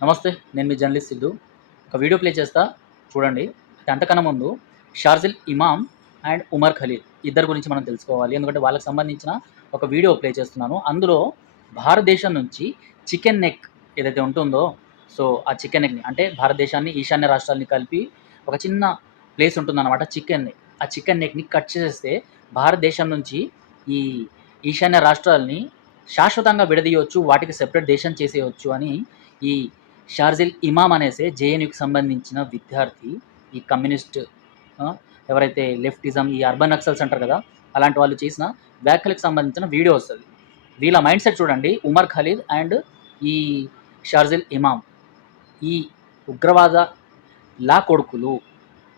నమస్తే. నేను మీ జర్నలిస్ట్ సిద్ధు. ఒక వీడియో ప్లే చేస్తా చూడండి. అంతకన్నా ముందు షార్జిల్ ఇమామ్ అండ్ ఉమర్ ఖలీద్ ఇద్దరి గురించి మనం తెలుసుకోవాలి. ఎందుకంటే వాళ్ళకి సంబంధించిన ఒక వీడియో ప్లే చేస్తున్నాను. అందులో భారతదేశం నుంచి చికెన్ నెక్ ఏదైతే ఉంటుందో, సో ఆ చికెన్ నెక్‌ని అంటే భారతదేశాన్ని, ఈశాన్య రాష్ట్రాల్ని కలిపి ఒక చిన్న ప్లేస్ ఉంటుందన్నమాట చికెన్ నెక్. ఆ చికెన్ నెక్‌ని కట్ చేసేస్తే భారతదేశం నుంచి ఈ ఈశాన్య రాష్ట్రాల్ని శాశ్వతంగా విడదీయొచ్చు. వాటికి సెపరేట్ దేశం చేసేయొచ్చు అని ఈ షార్జిల్ ఇమామ్ అనేసే జేఎన్యూకి సంబంధించిన విద్యార్థి, ఈ కమ్యూనిస్ట్ ఎవరైతే లెఫ్టిజం, ఈ అర్బన్ నక్సల్స్ అంటారు కదా, అలాంటి వాళ్ళు చేసిన వ్యాఖ్యలకు సంబంధించిన వీడియో వస్తుంది. వీళ్ళ మైండ్ సెట్ చూడండి. ఉమర్ ఖలీద్ అండ్ ఈ షార్జిల్ ఇమామ్ ఈ ఉగ్రవాద లా కొడుకులు.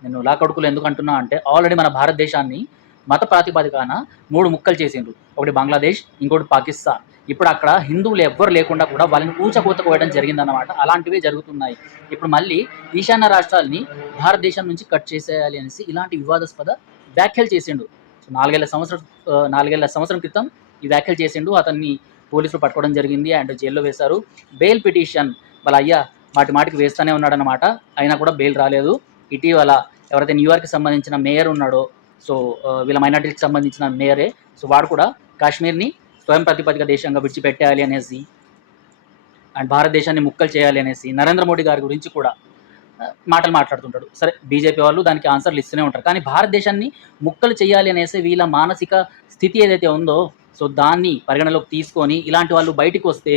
నేను లా కొడుకులు ఎందుకు అంటున్నా అంటే, ఆల్రెడీ మన భారతదేశాన్ని మత ప్రాతిపదికన 3 ముక్కలు చేసిండ్రు. ఒకటి బంగ్లాదేశ్, ఇంకోటి పాకిస్తాన్. ఇప్పుడు అక్కడ హిందువులు ఎవ్వరు లేకుండా కూడా వాళ్ళని కూచకూత కోయడం జరిగిందన్నమాట. అలాంటివే జరుగుతున్నాయి. ఇప్పుడు మళ్ళీ ఈశాన్య రాష్ట్రాల్ని భారతదేశం నుంచి కట్ చేసేయాలి అనేసి ఇలాంటి వివాదాస్పద వ్యాఖ్యలు చేసిండు. సో 4 సంవత్సరం క్రితం ఈ వ్యాఖ్యలు చేసిండు. అతన్ని పోలీసులు పట్టుకోవడం జరిగింది అండ్ జైల్లో వేశారు. బెయిల్ పిటిషన్ వాళ్ళ అయ్యా మాటికి వేస్తూనే ఉన్నాడనమాట. అయినా కూడా బెయిల్ రాలేదు. ఇటీవల ఎవరైతే న్యూయార్క్కి సంబంధించిన మేయర్ ఉన్నాడో, సో వీళ్ళ మైనార్టీకి సంబంధించిన మేయరే, సో వాడు కూడా కాశ్మీర్ని స్వయం ప్రతిపదిక దేశంగా విడిచిపెట్టాలి అనేసి అండ్ భారతదేశాన్ని ముక్కలు చేయాలి అనేసి నరేంద్ర మోడీ గారి గురించి కూడా మాటలు మాట్లాడుతుంటాడు. సరే, బీజేపీ వాళ్ళు దానికి ఆన్సర్లు ఇస్తూనే ఉంటారు. కానీ భారతదేశాన్ని ముక్కలు చేయాలి అనేసి వీళ్ళ మానసిక స్థితి ఏదైతే ఉందో, సో దాన్ని పరిగణలోకి తీసుకొని ఇలాంటి వాళ్ళు బయటికి వస్తే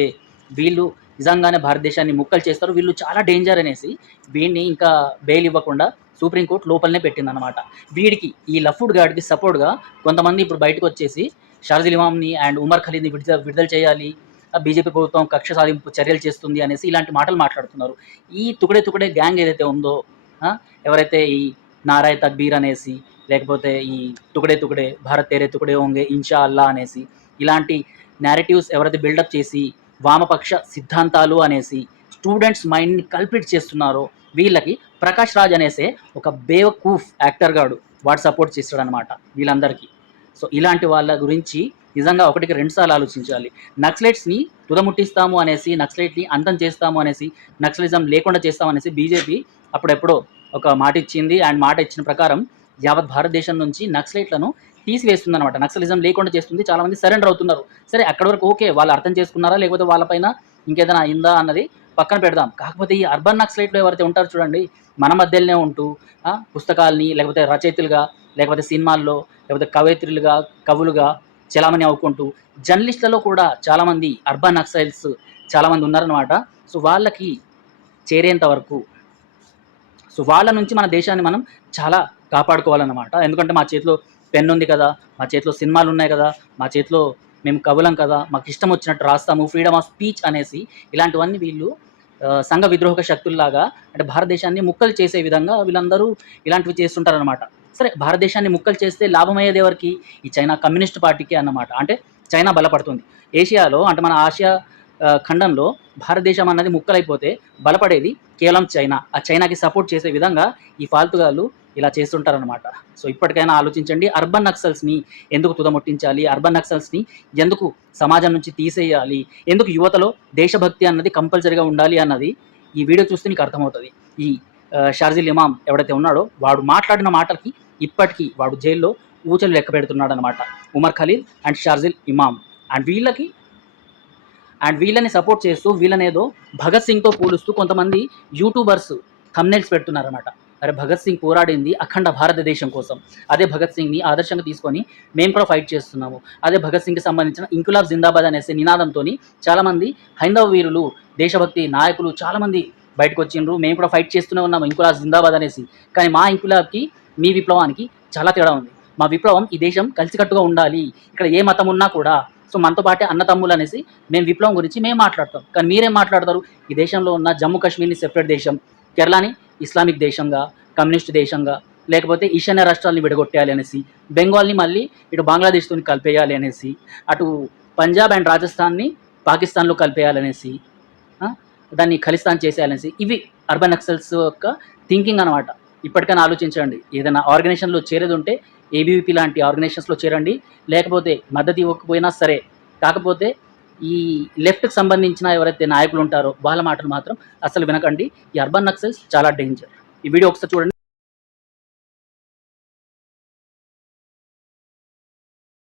వీళ్ళు నిజంగానే భారతదేశాన్ని ముక్కలు చేస్తారు, వీళ్ళు చాలా డేంజర్ అనేసి వీడిని ఇంకా బెయిల్ ఇవ్వకుండా సుప్రీంకోర్టు లోపలనే పెట్టిందనమాట. వీడికి ఈ లఫ్డ్ గార్డ్కి సపోర్ట్గా కొంతమంది ఇప్పుడు బయటకు వచ్చేసి షార్జిల్ ఇమామ్ని అండ్ ఉమర్ ఖలీద్ని విడుదల చేయాలి, బీజేపీ ప్రభుత్వం కక్ష సాధింపు చర్యలు చేస్తుంది అనేసి ఇలాంటి మాటలు మాట్లాడుతున్నారు. ఈ తుకడే గ్యాంగ్ ఏదైతే ఉందో, ఎవరైతే ఈ నారాయ్ తక్బీర్ అనేసి, లేకపోతే ఈ తుకడే భారత్ తేరే తుకడే హోంగే ఇన్షా అల్లా అనేసి ఇలాంటి నేరేటివ్స్ ఎవరైతే బిల్డప్ చేసి వామపక్ష సిద్ధాంతాలు అనేసి స్టూడెంట్స్ మైండ్ని కల్పిట్ చేస్తున్నారో వీళ్ళకి ప్రకాష్ రాజ్ అనేసే ఒక బేవకూఫ్ యాక్టర్ గాడు వాడు సపోర్ట్ చేస్తాడనమాట వీళ్ళందరికీ. సో ఇలాంటి వాళ్ళ గురించి నిజంగా ఒకటికి 2 సార్లు ఆలోచించాలి. నక్సలైట్స్ని తుదముట్టిస్తాము అనేసి, నక్సలైట్ని అంతం చేస్తాము అనేసి, నక్సలిజం లేకుండా చేస్తామనేసి బీజేపీ అప్పుడెప్పుడో ఒక మాట ఇచ్చింది. అండ్ మాట ఇచ్చిన ప్రకారం యావత్ భారతదేశం నుంచి నక్సలైట్లను తీసివేస్తుంది అనమాట. నక్సలిజం లేకుండా చేస్తుంది. చాలామంది సరెండర్ అవుతున్నారు. సరే, అక్కడి వరకు ఓకే, వాళ్ళు అర్థం చేసుకున్నారా లేకపోతే వాళ్ళపైన ఇంకేదైనా అయిందా అన్నది పక్కన పెడదాం. కాకపోతే ఈ అర్బన్ నక్సలైట్లు ఎవరైతే ఉంటారో చూడండి, మన మధ్యలోనే ఉంటూ పుస్తకాల్ని లేకపోతే రచయితలుగా, లేకపోతే సినిమాల్లో, లేకపోతే కవయిత్రులుగా, కవులుగా చలామణి అవ్వుకుంటూ జర్నలిస్టులలో కూడా చాలామంది అర్బన్ నక్సలైట్స్ చాలామంది ఉన్నారనమాట. సో వాళ్ళకి చేరేంత వరకు, సో వాళ్ళ నుంచి మన దేశాన్ని మనం చాలా కాపాడుకోవాలన్నమాట. ఎందుకంటే మా చేతిలో పెన్ ఉంది కదా, మా చేతిలో సినిమాలు ఉన్నాయి కదా, మా చేతిలో మేము కవులం కదా, మాకు ఇష్టం వచ్చినట్టు రాస్తాము, ఫ్రీడమ్ ఆఫ్ స్పీచ్ అనేసి ఇలాంటివన్నీ వీళ్ళు సంఘ విద్రోహక శక్తుల్లాగా, అంటే భారతదేశాన్ని ముక్కలు చేసే విధంగా వీళ్ళందరూ ఇలాంటివి చేస్తుంటారనమాట. సరే, భారతదేశాన్ని ముక్కలు చేస్తే లాభమయ్యేది ఎవరికి? ఈ చైనా కమ్యూనిస్ట్ పార్టీకి అన్నమాట. అంటే చైనా బలపడుతుంది. ఏషియాలో, అంటే మన ఆసియా ఖండంలో భారతదేశం అన్నది ముక్కలైపోతే బలపడేది కేవలం చైనా. ఆ చైనాకి సపోర్ట్ చేసే విధంగా ఈ ఫాల్తుగాళ్ళు ఇలా చేస్తుంటారనమాట. సో ఇప్పటికైనా ఆలోచించండి. అర్బన్ నక్సల్స్ని ఎందుకు తుదముట్టించాలి, అర్బన్ నక్సల్స్ని ఎందుకు సమాజం నుంచి తీసేయాలి, ఎందుకు యువతలో దేశభక్తి అన్నది కంపల్సరీగా ఉండాలి అన్నది ఈ వీడియో చూస్తే నీకు అర్థమవుతుంది. ఈ షార్జిల్ ఇమామ్ ఎవడైతే ఉన్నాడో వాడు మాట్లాడిన మాటలకి ఇప్పటికీ వాడు జైల్లో ఊచలు లెక్క పెడుతున్నాడు అనమాట. ఉమర్ ఖలీద్ అండ్ షార్జిల్ ఇమామ్ అండ్ వీళ్ళని సపోర్ట్ చేస్తూ వీళ్ళనేదో భగత్ సింగ్తో పోలుస్తూ కొంతమంది యూట్యూబర్స్ థంబ్నెయిల్స్ పెడుతున్నారన్నమాట. అరే, భగత్ సింగ్ పోరాడింది అఖండ భారతదేశం కోసం. అదే భగత్ సింగ్ని ఆదర్శంగా తీసుకొని మేము కూడా ఫైట్ చేస్తున్నాము. అదే భగత్ సింగ్కి సంబంధించిన ఇంకులాబ్ జిందాబాద్ అనేసి నినాదంతో చాలామంది హైందవ వీరులు, దేశభక్తి నాయకులు చాలామంది బయటకు వచ్చిండ్రు. మేము కూడా ఫైట్ చేస్తూనే ఉన్నాము ఇంకులాబ్ జిందాబాద్ అనేసి. కానీ మా ఇంకులాబ్కి మీ విప్లవానికి చాలా తేడా ఉంది. మా విప్లవం ఈ దేశం కలిసికట్టుగా ఉండాలి, ఇక్కడ ఏ మతం ఉన్నా కూడా సో మనతో పాటే అన్నతమ్ములు అనేసి మేము విప్లవం గురించి మేము మాట్లాడతాం. కానీ మీరేం మాట్లాడతారు? ఈ దేశంలో ఉన్న జమ్మూ కాశ్మీర్ని సెపరేట్ దేశం, కేరళని ఇస్లామిక్ దేశంగా, కమ్యూనిస్ట్ దేశంగా, లేకపోతే ఈశాన్య రాష్ట్రాలని విడగొట్టేయాలి అనేసి, బెంగాల్ని మళ్ళీ ఇటు బంగ్లాదేశ్తో కలిపేయాలి అనేసి, అటు పంజాబ్ అండ్ రాజస్థాన్ని పాకిస్తాన్లో కలిపేయాలనేసి, దాన్ని ఖలిస్తాన్ చేసేయాలనేసి, ఇవి అర్బన్ నక్సల్స్ యొక్క థింకింగ్ అనమాట. ఇప్పటికైనా ఆలోచించండి. ఏదైనా ఆర్గనైజేషన్లో చేరేది ఉంటే ఏబీవీపీ లాంటి ఆర్గనైజేషన్స్లో చేరండి. లేకపోతే మద్దతు ఇవ్వకపోయినా సరే, కాకపోతే ఈ లెఫ్ట్కి సంబంధించిన ఎవరైతే నాయకులు ఉంటారో వాళ్ళ మాటలు మాత్రం అసలు వినకండి. ఈ అర్బన్ నక్సల్స్ చాలా డేంజర్. ఈ వీడియో ఒకసారి చూడండి.